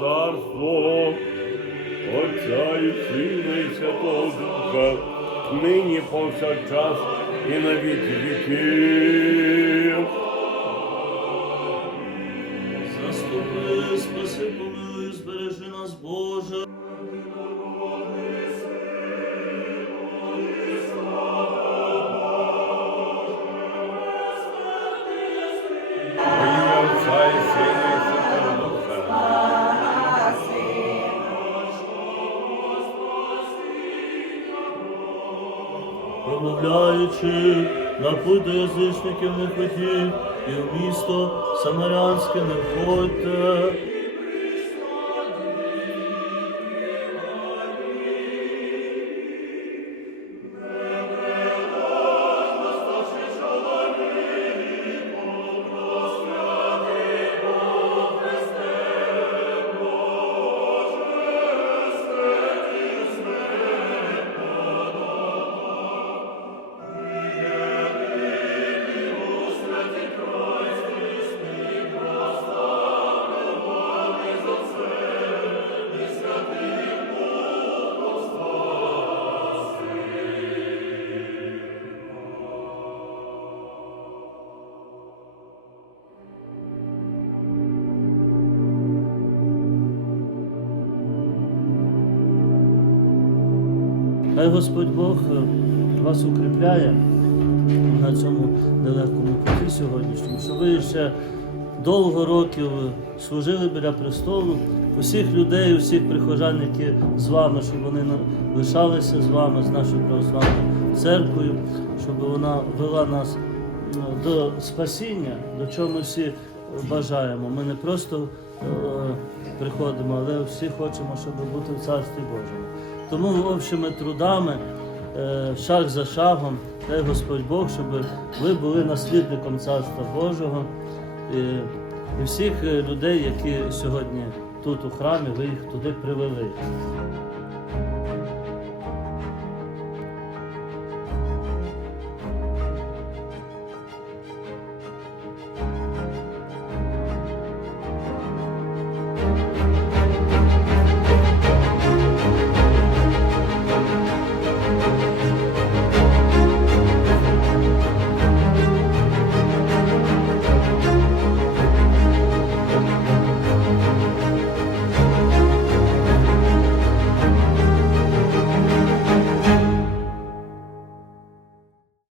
царство Отця і Сина і Святого Духа, нині повсякчас і на віки. Промовляючи до язичників не ходіть, і в місто Самарянське не входьте. Хай Господь Бог е, вас укріпляє на цьому нелегкому путі сьогоднішньому, що ви ще довго років служили біля престолу, усіх людей, усіх прихожан, які з вами, щоб вони лишалися з вами, з нашою православною церквою, щоб вона вела нас е, до спасіння, до чого ми всі бажаємо. Ми не просто приходимо, але всі хочемо, щоб бути в Царстві Божому. Тому общими трудами, е, шаг за шагом, дай Господь Бог, щоб ви були наслідником Царства Божого і, і всіх е, людей, які сьогодні тут у храмі, ви їх туди привели.